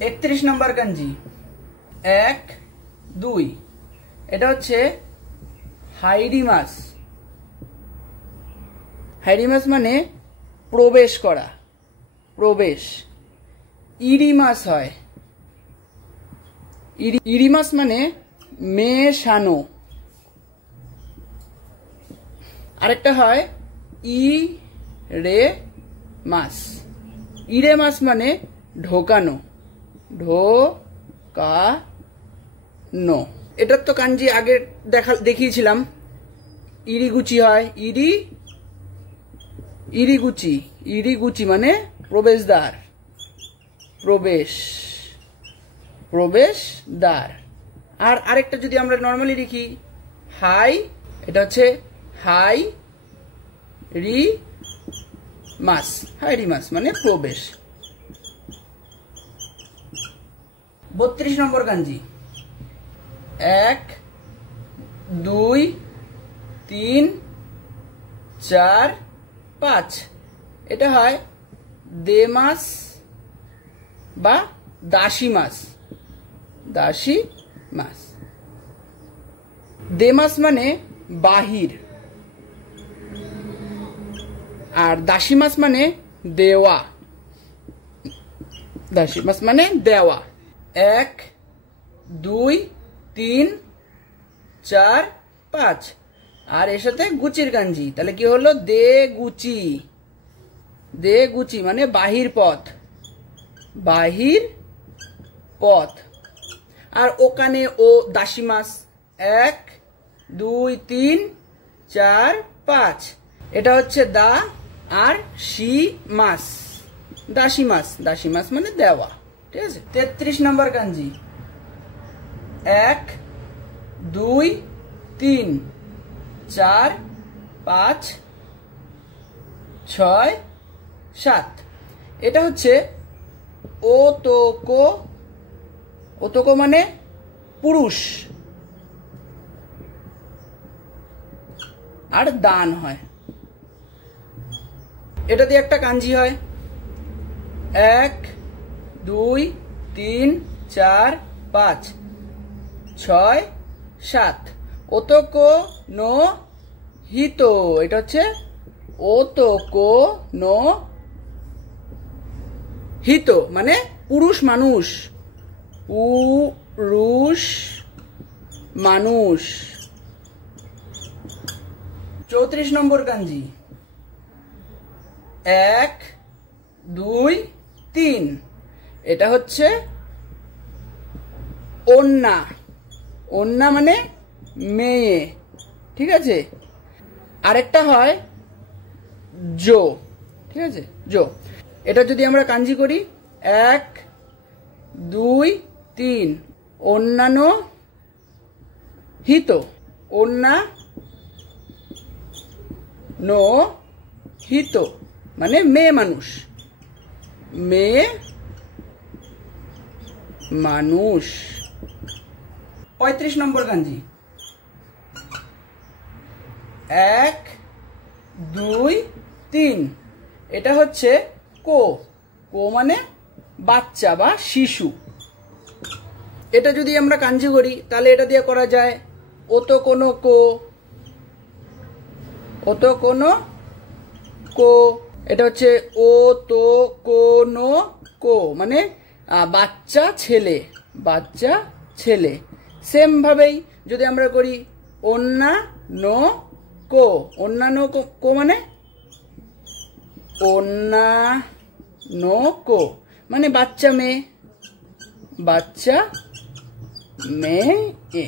31 নম্বর কাঞ্জি 1 2 এটা হচ্ছে হাইডিমাস। হাইডিমাস মানে প্রবেশ করা, প্রবেশ। ইরিমাস হয়, ইরিমাস মানে মেশানো। আরেকটা হয় ইরেমাস। ইরেমাস মানে ঢোকানো, ঢোকানো। এটার তো কাঞ্জি আগে দেখিয়েছিলাম। ইরিগুচি হয়, ইরিগুচি। ইরিগুচি মানে প্রবেশদ্বার, প্রবেশ, প্রবেশদ্বার। আর আরেকটা যদি আমরা নর্মালি লিখি হাই, এটা হচ্ছে হাই রি মাস। হাইরিমাস মানে প্রবেশ। 32 নম্বর কাঞ্জি 1 2 3 4 5 এটা হয় দেমাস বা দাসী মাস। দাসী মাস। দেমাস মানে বাহির, আর দাসী মাস মানে দেওয়া। দাসী মাস মানে দেওয়া। 1 2 3 4 5 আর এর সাথে গুচির কাঞ্জি, তাহলে কি হলো দে গুচি। দে গুচি মানে বাহির পথ, বাহির পথ। আর ওখানে ও দাসী মাস 1 2 3 4 5 এটা হচ্ছে দা আর সি মাস, দাসী মাস। দাসী মাস মানে দেওয়া, ঠিক আছে। 33 নম্বর কাঞ্জি 1 2 3 4 5 6 7 এটা হচ্ছে ওতোকো। ওতোকো মানে পুরুষ, আর দান হয়। এটা দিয়ে একটা কাঞ্জি হয় 1 2 3 4 5 6 7 ওতোকো নো হিতো। এটা হচ্ছে ওতোকো নো হিতো মানে পুরুষ মানুষ, পুরুষ মানুষ। 34 নম্বর কাঞ্জি 1 2 3 এটা হচ্ছে অন্না। অন্না মানে মেয়ে, ঠিক আছে। আরেকটা হয় জো, ঠিক আছে, জো। এটা যদি আমরা কাঞ্জি করি 1 2 3 অন্যান্য হিত। অন্যা নো হিত মানে মেয়ে মানুষ, মেয়ে মানুষ। 35 নম্বর কাঞ্জি 1 2 3 এটা হচ্ছে কো। কো মানে বাচ্চা বা শিশু। এটা যদি আমরা কাঞ্জি করি তাহলে এটা দিয়ে করা যায় ওতো কোনো কো, ওতো কোনো কো। এটা হচ্ছে ও তো কোনো কো মানে বাচ্চা ছেলে, বাচ্চা ছেলে। সেম ভাবেই যদি আমরা করি অন্যান্য কো। অন্যান্য কো মানে অন্যান্য কো মানে বাচ্চা মেয়ে, বাচ্চা মেয়ে।